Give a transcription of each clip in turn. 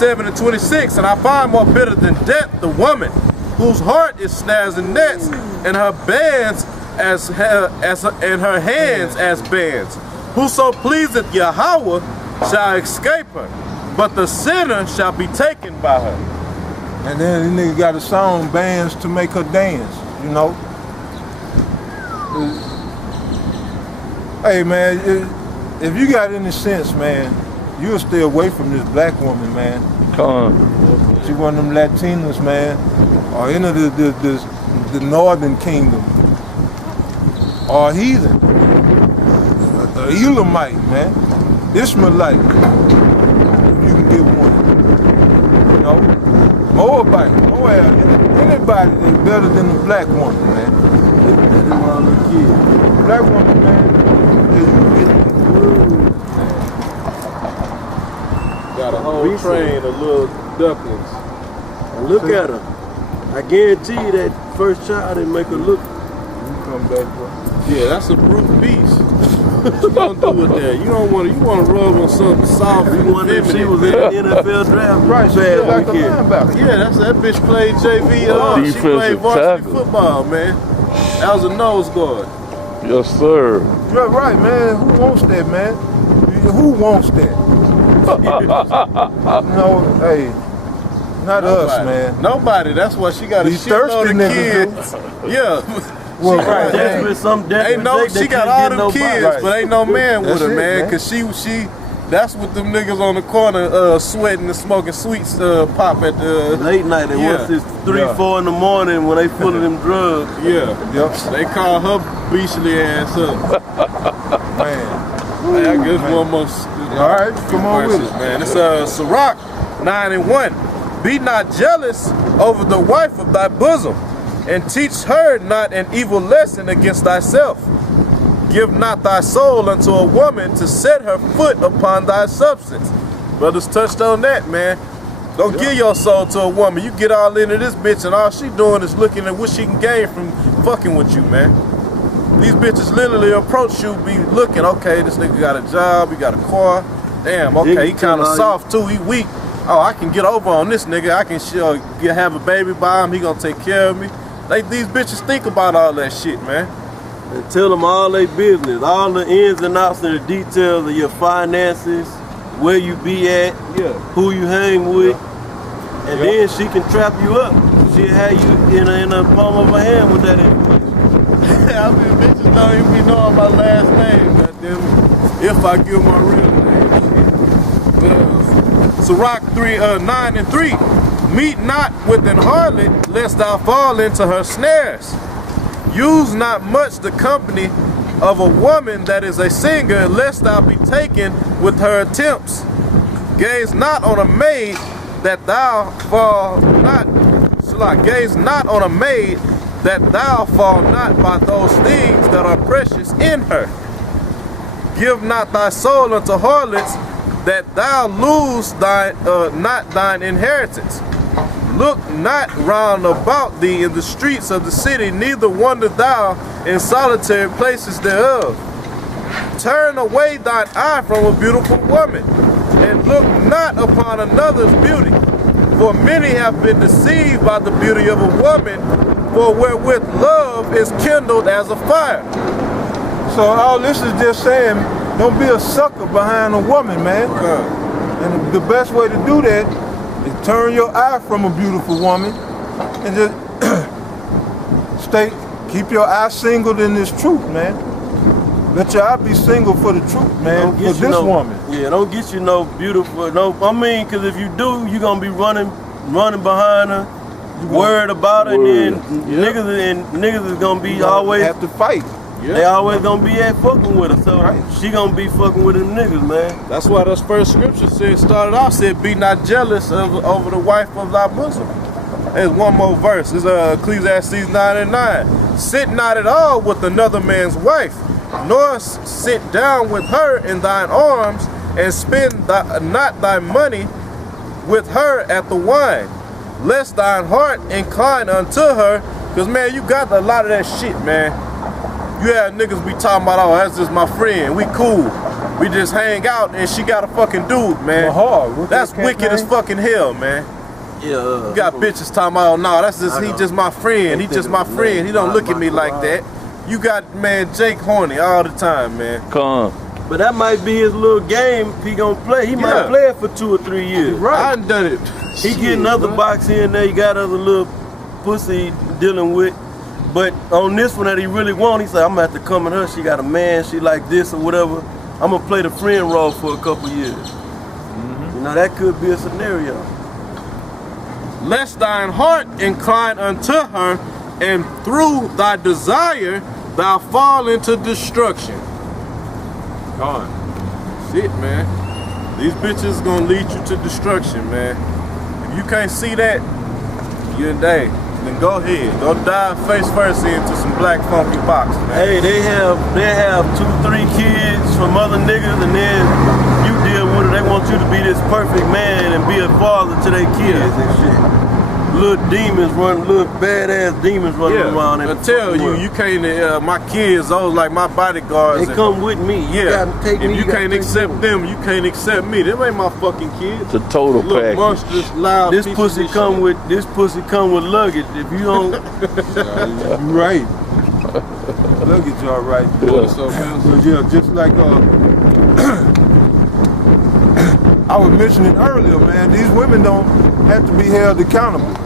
27 and 26, and I find more bitter than death the woman whose heart is snares and nets, and her bands and her hands as bands. Whoso pleaseth Yahweh shall escape her, but the sinner shall be taken by her. And then the nigga got a song, bands to make her dance, you know. Hey man, if you got any sense, man, you'll stay away from this black woman, man. Come on. She one of them Latinas, man, or any of the northern kingdom, or heathen, a Elamite, man, Ishmaelite, if you can get one, you know, Moabite, Moab, anybody that's better than the black woman, man. Black woman, man, you get got a whole train of little ducklings. And look at her. I guarantee you that first child didn't make her look. You come back, bro. Yeah, that's a brute beast. What you gonna do with that? You want to rub on something soft. You want to she was in the NFL draft. Right, she like a linebacker. Yeah, that bitch played JV. She played varsity football, man. That was a nose guard. Yes, sir. You're right, man. Who wants that, man? Who wants that? No, hey, not us, man. Nobody. That's why she got a shitload of kids. Yeah. Well, right. Ain't no, she got all them kids, but ain't no man with her, man. Cause she, that's what them niggas on the corner sweating and smoking sweets pop at the late night. And once it's 3, 4 in the morning when they full of them drugs. Yeah. Yep. They call her beastly ass up. Man. Hey, I guess one more. All right, come on with it, man. It's Sirach 9:1. Be not jealous over the wife of thy bosom, and teach her not an evil lesson against thyself. Give not thy soul unto a woman to set her foot upon thy substance. Brothers touched on that, man. Don't give your soul to a woman. You get all into this bitch and all she doing is looking at what she can gain from fucking with you, man. These bitches literally approach you, be looking, okay, this nigga got a job, he got a car. Damn, okay, he kind of soft too, he weak. Oh, I can get over on this nigga. I can have a baby by him, he gonna take care of me. These bitches think about all that shit, man. And tell them all their business, all the ins and outs and the details of your finances, where you be at, who you hang with, and then she can trap you up. She'll have you in the palm of her hand with that information. I mean, bitches don't even be knowing my last name, goddamn, if I give my real name. Sirach 9:3. Meet not with an harlot, lest thou fall into her snares. Use not much the company of a woman that is a singer, lest thou be taken with her attempts. Gaze not on a maid that thou fall not. Gaze not on a maid that thou fall not by those things that are precious in her. Give not thy soul unto harlots, that thou lose not thine inheritance. Look not round about thee in the streets of the city, neither wander thou in solitary places thereof. Turn away thine eye from a beautiful woman, and look not upon another's beauty. For many have been deceived by the beauty of a woman, for wherewith love is kindled as a fire. So all this is just saying, don't be a sucker behind a woman, man. And the best way to do that is turn your eye from a beautiful woman and just keep your eye singled in this truth, man. Let your eye be single for the truth, man, for this woman. Yeah, don't get you no beautiful, I mean, because if you do, you're going to be running behind her, worried about her, and then niggas is going to be always have to fight. Yeah. They always gonna be at fucking with her, so she gonna be fucking with them niggas, man. That's why this first scripture started off, be not jealous over the wife of thy bosom. There's one more verse. It's Ecclesiastes 9:9. Sit not at all with another man's wife, nor sit down with her in thine arms, and spend not thy money with her at the wine, lest thine heart incline unto her. Cause man, you got a lot of that shit, man. You have niggas be talking about, oh, that's just my friend, we cool. We just hang out and she got a fucking dude, man. Mahal, what's That's that cat wicked as name? fucking hell, man. Yeah. You got bitches talking about, oh, no, that's just he just my friend. He just my friend. He don't look at me like that. You got, man, Jake horny all the time, man. Come. But that might be his little game he gonna play. He might play it for 2 or 3 years. I done done it. He getting other box here and there. You got other little pussy dealing with. But on this one that he really want, he said, I'm gonna have to come at her. She got a man, she like this or whatever. I'm gonna play the friend role for a couple years. You know, that could be a scenario. Lest thine heart incline unto her, and through thy desire thou fall into destruction. Gone. Shit, man. These bitches gonna lead you to destruction, man. If you can't see that, you're in day. Then go ahead. Go dive face first into some black funky box, man. Hey, they have 2, 3 kids from other niggas, and then you deal with it. They want you to be this perfect man and be a father to their kids and shit. Little demons running, little badass demons running around. I tell you, you can't. My kids, those like my bodyguards. They come with me. You gotta take if me. you can't accept them, you can't accept me. Them ain't my fucking kids. It's a total Little package. monstrous, loud. This pussy come with luggage. If you don't, You right. Luggage all right. What's up, man? But yeah, just like I was mentioning earlier, man, these women don't have to be held accountable.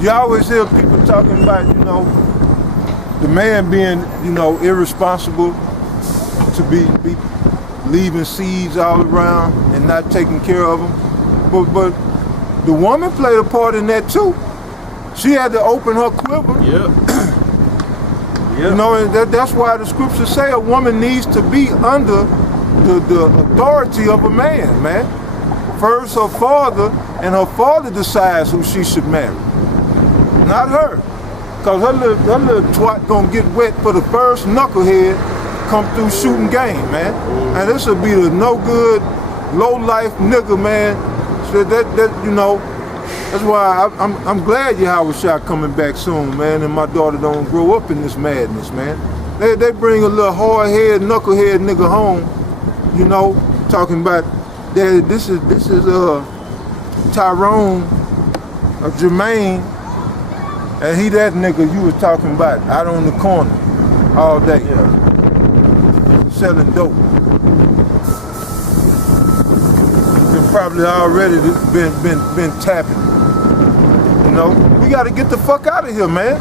You always hear people talking about, you know, the man being, you know, irresponsible to be leaving seeds all around and not taking care of them. But the woman played a part in that too. She had to open her quiver. Yep. You know, and that's why the scriptures say a woman needs to be under the authority of a man. First her father, and her father decides who she should marry. Not her. Cause her little twat gonna get wet for the first knucklehead come through shooting game, man. And this will be the no good, low life nigga, man. So that you know, that's why I'm glad Yahweh Shah coming back soon, man, and my daughter don't grow up in this madness, man. They bring a little hard head, knucklehead nigga home, you know, talking about that this is Tyrone or Jermaine, and he that nigga you were talking about out on the corner all day, selling dope. Been probably already been tapping. You know, we got to get the fuck out of here, man.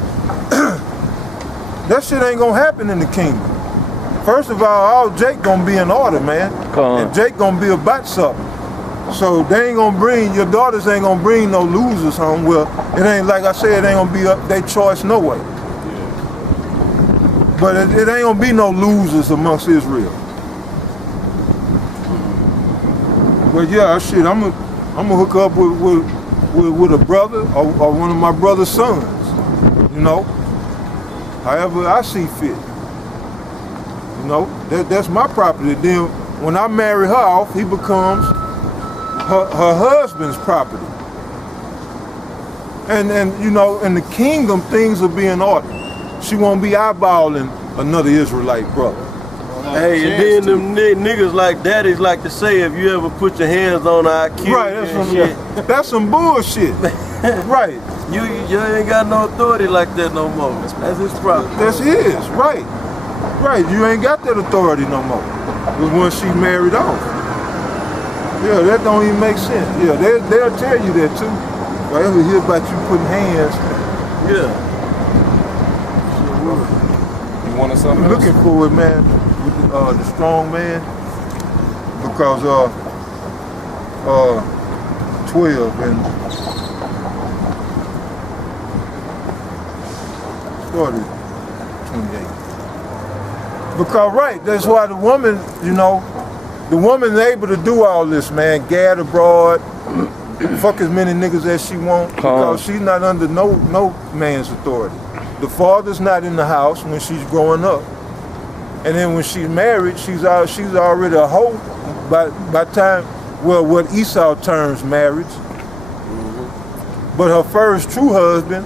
That shit ain't gonna happen in the kingdom. First of all Jake gonna be in order, man. And Jake gonna be about something. So they ain't gonna bring, your daughters ain't gonna bring no losers home. Well, it ain't, like I said, it ain't gonna be up their choice no way. But it ain't gonna be no losers amongst Israel. But yeah, shit, I'm gonna hook up with a brother or one of my brother's sons, you know, however I see fit. You know, that's my property. Then when I marry her off, he becomes her husband's property. And you know, in the kingdom, things will be in order. She won't be eyeballing another Israelite brother. hey, and then them niggas like daddies like to say, if you ever put your hands on our kids, Right, that's some bullshit. Right. You ain't got no authority like that no more. That's his property. That's his, right. Right, you ain't got that authority no more. But once she married off. Yeah, that don't even make sense. Yeah, they'll tell you that too. If I ever hear about you putting hands. Yeah. You wanted something I'm else? looking forward, man, with the strong man. Because 12 and started 28. Because right, that's why the woman, you know, the woman's able to do all this, man. Gad abroad, fuck as many niggas as she want, because she's not under no man's authority. The father's not in the house when she's growing up, and then when she's married, she's already a hoe by time, well, what Esau terms marriage. But her first true husband,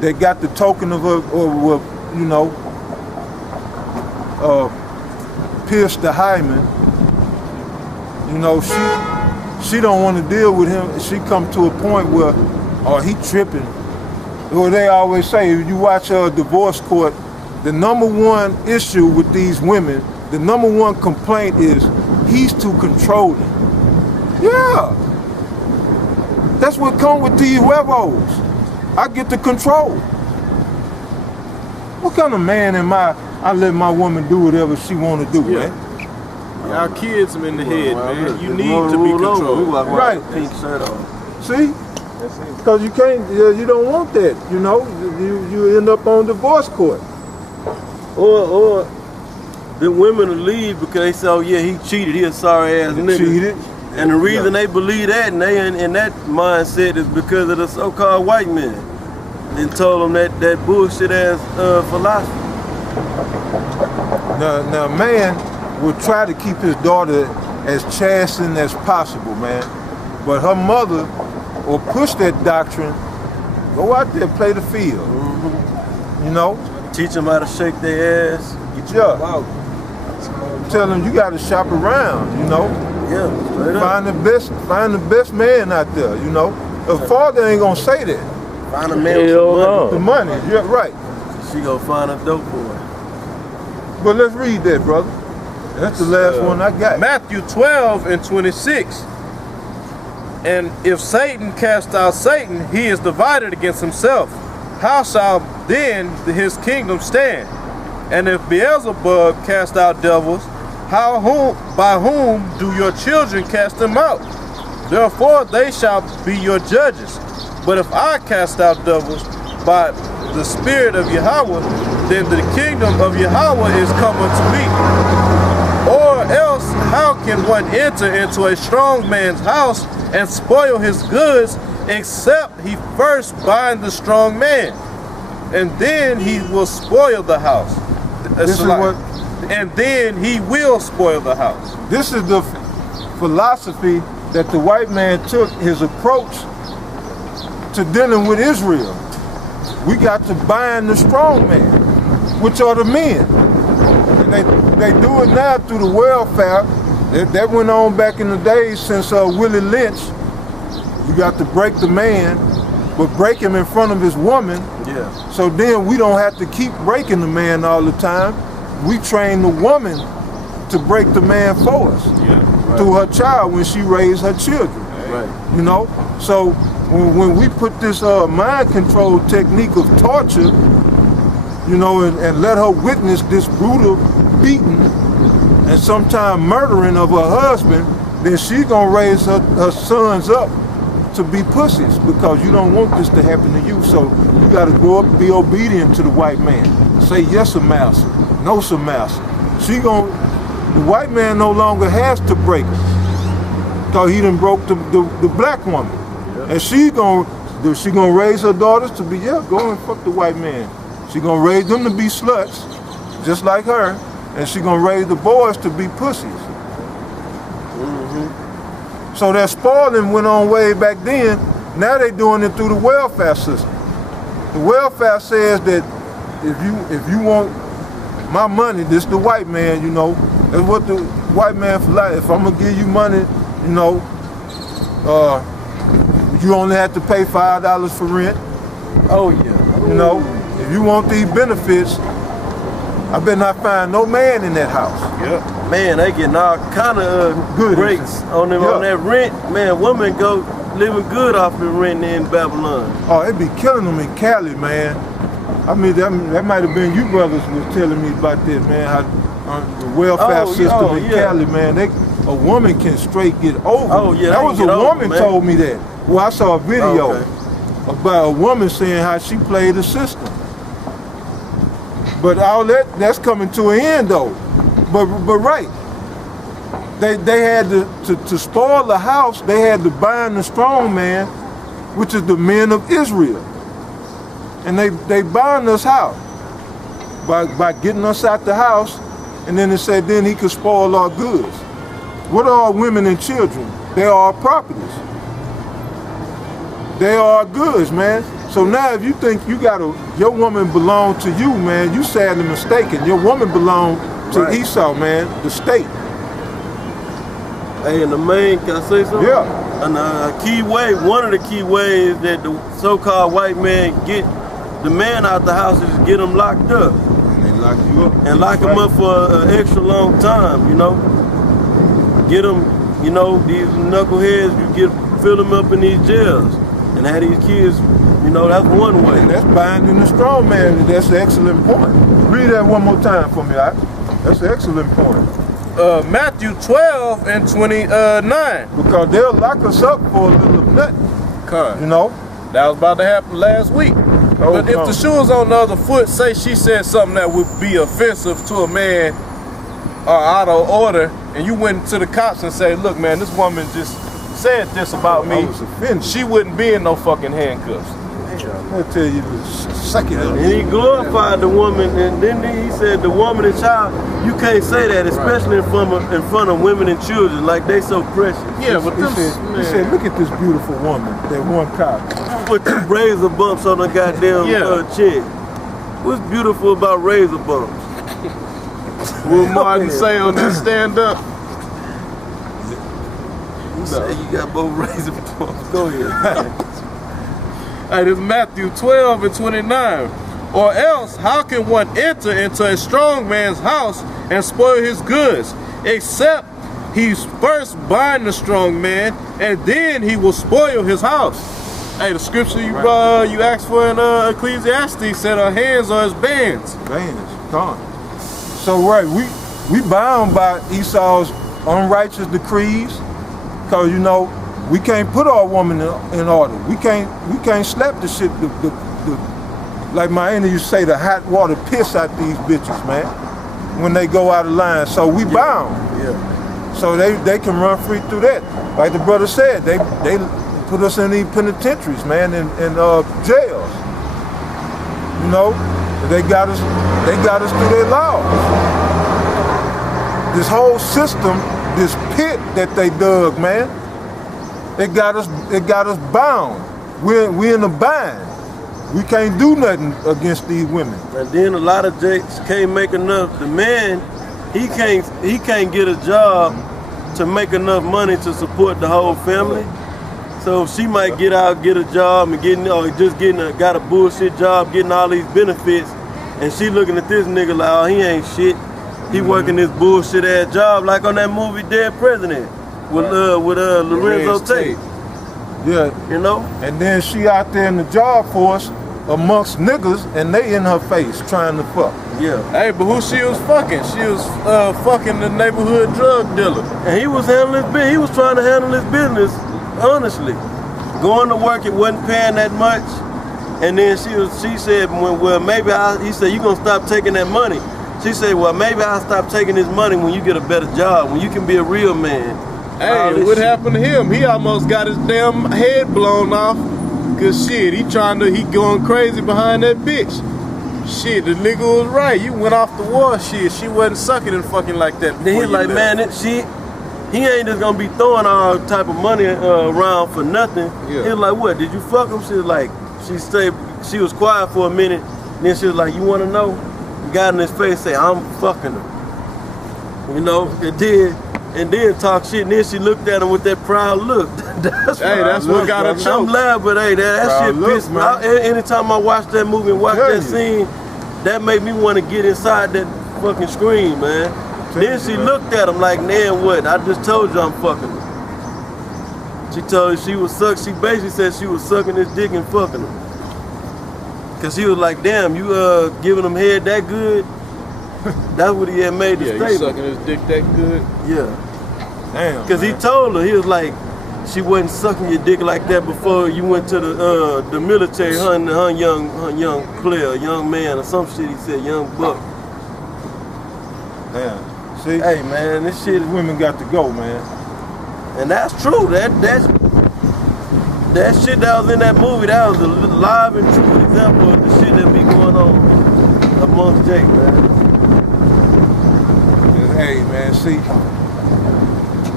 that got the token of her, or you know, pierced the hymen. You know, she don't want to deal with him. She come to a point where, oh, he tripping. Well, they always say, if you watch a divorce court, the number one issue with these women, the number one complaint is, he's too controlling. Yeah. That's what come with these huevos. I get to control. What kind of man am I? I let my woman do whatever she want to do, man. Our kids are in the head, man. You need to be controlled. Right. Pink shirt on. See? Because you can't, you don't want that, you know? You end up on divorce court. Or the women will leave because they say, oh yeah, he cheated, he a sorry ass nigga. Cheated. And the reason they believe that and they in that mindset is because of the so-called white men. Then told them that bullshit ass philosophy. Now, man will try to keep his daughter as chastened as possible, man. But her mother will push that doctrine, go out there, play the field. You know? Teach them how to shake their ass. Get you out. Tell them you got to shop around, you know? Yeah, straight up. Find the best man out there, you know? A father ain't gonna say that. Find a man with some money. The money, yeah, right. She gonna find a dope boy. But let's read that, brother. That's the last one I got. Matthew 12:26. And if Satan cast out Satan, he is divided against himself. How shall then his kingdom stand? And if Beelzebub cast out devils, by whom do your children cast them out? Therefore they shall be your judges. But if I cast out devils by the Spirit of Yahweh, then the kingdom of Yahweh is come unto me. Or else, how can one enter into a strong man's house and spoil his goods, except he first bind the strong man, and then he will spoil the house. And then he will spoil the house. This is the philosophy that the white man took, his approach to dealing with Israel. We got to bind the strong man, which are the men. And they do it now through the welfare. That went on back in the days since Willie Lynch. You got to break the man, but break him in front of his woman. Yeah. So then we don't have to keep breaking the man all the time. We train the woman to break the man for us. Yeah, right. To her child when she raised her children. Right. You know? So when we put this mind control technique of torture, you know, and let her witness this brutal beating and sometimes murdering of her husband, then she's gonna raise her sons up to be pussies, because you don't want this to happen to you. So you gotta grow up, be obedient to the white man. Say yes, sir, master. No, sir, master. The white man no longer has to break her, because he done broke the black woman. Yep. And she gonna raise her daughters to be, go and fuck the white man. She gonna raise them to be sluts, just like her, and she gonna raise the boys to be pussies. So that spoiling went on way back then. Now they doing it through the welfare system. The welfare says that if you want my money, this the white man, you know. That's what the white man for life. If I'm gonna give you money, you know, you only have to pay $5 for rent. Oh yeah. You know, if you want these benefits, I better not find no man in that house. Yeah. Man, they getting all kind of good breaks on them on that rent. Man, women go living good off the rent in Babylon. Oh, they be killing them in Cali, man. I mean, that might have been you brothers was telling me about this, man. How the welfare system in Cali, man. A woman can straight get over. Oh yeah, that was a woman told me that. Well, I saw a video about a woman saying how she played the system. But all that's coming to an end though. But right, they had to spoil the house. They had to bind the strong man, which is the men of Israel, and they bind us how? By getting us out the house, and then it said then he could spoil our goods. What are our women and children? They are our properties. They are our goods, man. So now if you think your woman belong to you, man, you sadly mistaken. Your woman belong to Esau, man, the state. Hey, and the main, can I say something? Yeah. And a key way, one of the key ways that the so-called white man get the man out the house is to get him locked up. And they lock you up. And lock him up for an extra long time, you know. Get them, you know, these knuckleheads, fill them up in these jails. And have these kids, you know, that's one way. And that's binding the strong man. That's an excellent point. Read that one more time for me, Ike. That's an excellent point. Matthew 12 and 29. Because they'll lock us up for a little nut. You know? That was about to happen last week. But if the shoe is on the other foot, say she said something that would be offensive to a man or out of order, and you went to the cops and say, look, man, this woman just said this about me. I was offended. She wouldn't be in no fucking handcuffs. I'll tell you to suck it up. And he glorified the woman, and then he said the woman and child, you can't say that, especially in front of women and children, like they so precious. Yeah, but he said, look at this beautiful woman, that one cop. Put the razor bumps on the goddamn chick. What's beautiful about razor bumps? Will Martin say on that stand up? He said you got both razor bumps. Go ahead. Hey, this is Matthew 12 and 29. Or else, how can one enter into a strong man's house and spoil his goods, except he first bind the strong man, and then he will spoil his house? Hey, the scripture you asked for in Ecclesiastes said our hands are as bands. Bands, gone. So we bound by Esau's unrighteous decrees, because you know we can't put our woman in order. We can't slap the shit, like my enemy used to say, the hot water piss out these bitches, man, when they go out of line. So we bound. Yeah. So they can run free through that. Like the brother said, they put us in these penitentiaries, man, in jails. You know, they got us through their laws. This whole system, this pit that they dug, man, it got us bound. We're in a bind. We can't do nothing against these women. And then a lot of jakes can't make enough. The man, he can't get a job to make enough money to support the whole family. So she might get out, get a job, and got a bullshit job, getting all these benefits, and she looking at this nigga like, oh, he ain't shit. He working this bullshit ass job, like on that movie Dead President with Lorenzo Tate. Yeah. You know? And then she out there in the job force amongst niggas, and they in her face trying to fuck. Yeah. Hey, but who she was fucking? She was fucking the neighborhood drug dealer. And he was handling his business. He was trying to handle his business, honestly. Going to work, it wasn't paying that much. And then she said, well, maybe he said, you gonna stop taking that money. She said, well, maybe I'll stop taking this money when you get a better job, when you can be a real man. Hey, what happened to him? He almost got his damn head blown off. Cause shit, he going crazy behind that bitch. Shit, the nigga was right. You went off the wall, shit. She wasn't sucking and fucking like that. Then he's like, man, he ain't just gonna be throwing all type of money around for nothing. Yeah. He was like, what, did you fuck him? She was like, she was quiet for a minute. Then she was like, you wanna know? The guy in his face say, I'm fucking him. You know, and then talk shit, and then she looked at him with that proud look. That's what got her choked. I'm glad, but hey, that shit pissed me off. Anytime I watch that movie and watch that scene, that made me want to get inside that fucking screen, man. Then she looked at him like, man, what? I just told you I'm fucking her. She told her she basically said she was sucking his dick and fucking him. Cause he was like, damn, you giving him head that good? That's what he had made the statement. You sucking his dick that good? Yeah. Damn. Cause he told her, he was like, she wasn't sucking your dick like that before you went to the military, her young player, young man or some shit. He said, young buck. Damn. See? Hey man, this shit. Women got to go, man. And that's true. That shit that was in that movie, that was a live and true example of the shit that be going on amongst Jake, man. Hey, man, see,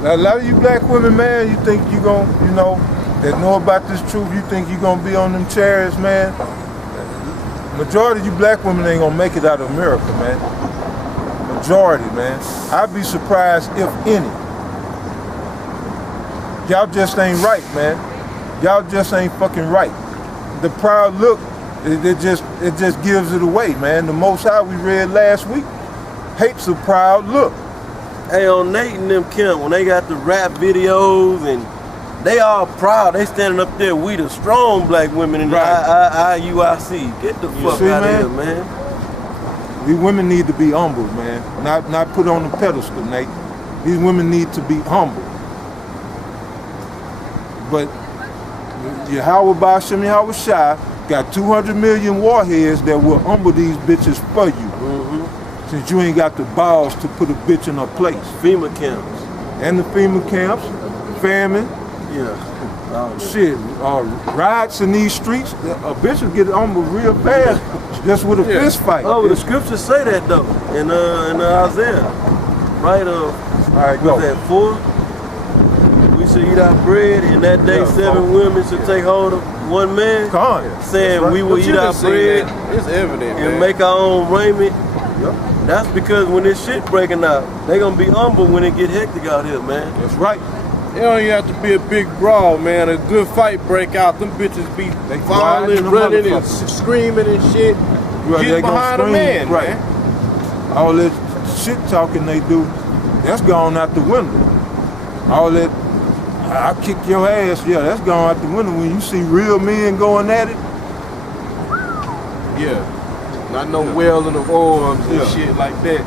a lot of you black women, man, you think you gon', you know, that know about this truth, you think you gonna be on them chairs, man. Majority of you black women ain't gonna make it out of America, man. majority, man. I'd be surprised if any. Y'all just ain't right, man. Y'all just ain't fucking right. The proud look, it just gives it away, man. The Most High we read last week hates a proud look. Hey, on Nate and them camp, when they got the rap videos and they all proud, they standing up there, we the strong black women in the IUIC. Get the fuck out of here, man. These women need to be humble, man. Not put on the pedestal, Nate. These women need to be humble. But Yahweh Ba'Shem Yahweh Shai got 200 million warheads that will humble these bitches for you. Since you ain't got the balls to put a bitch in her place. FEMA camps. And the FEMA camps, famine. Yeah. Shit, riots in these streets, a bitch will get humbled real fast just with a fist fight. Oh, the scriptures say that though, in Isaiah. Right, all right, go. What's that, 4? We should eat our bread, and that day 7 women should take hold of 1 man. Saying right. We will eat our bread. It's evident, and make our own raiment. That's because when this shit breaking out, they gonna be humble when it get hectic out here, man. That's right. It don't even have to be a big brawl, man. A good fight break out. Them bitches be falling, running, and screaming and shit. Get behind a man, right? Man. All that shit talking they do, that's gone out the window. All that, I kick your ass, yeah, that's gone out the window. When you see real men going at it, yeah. Not no wailing of arms and shit like that.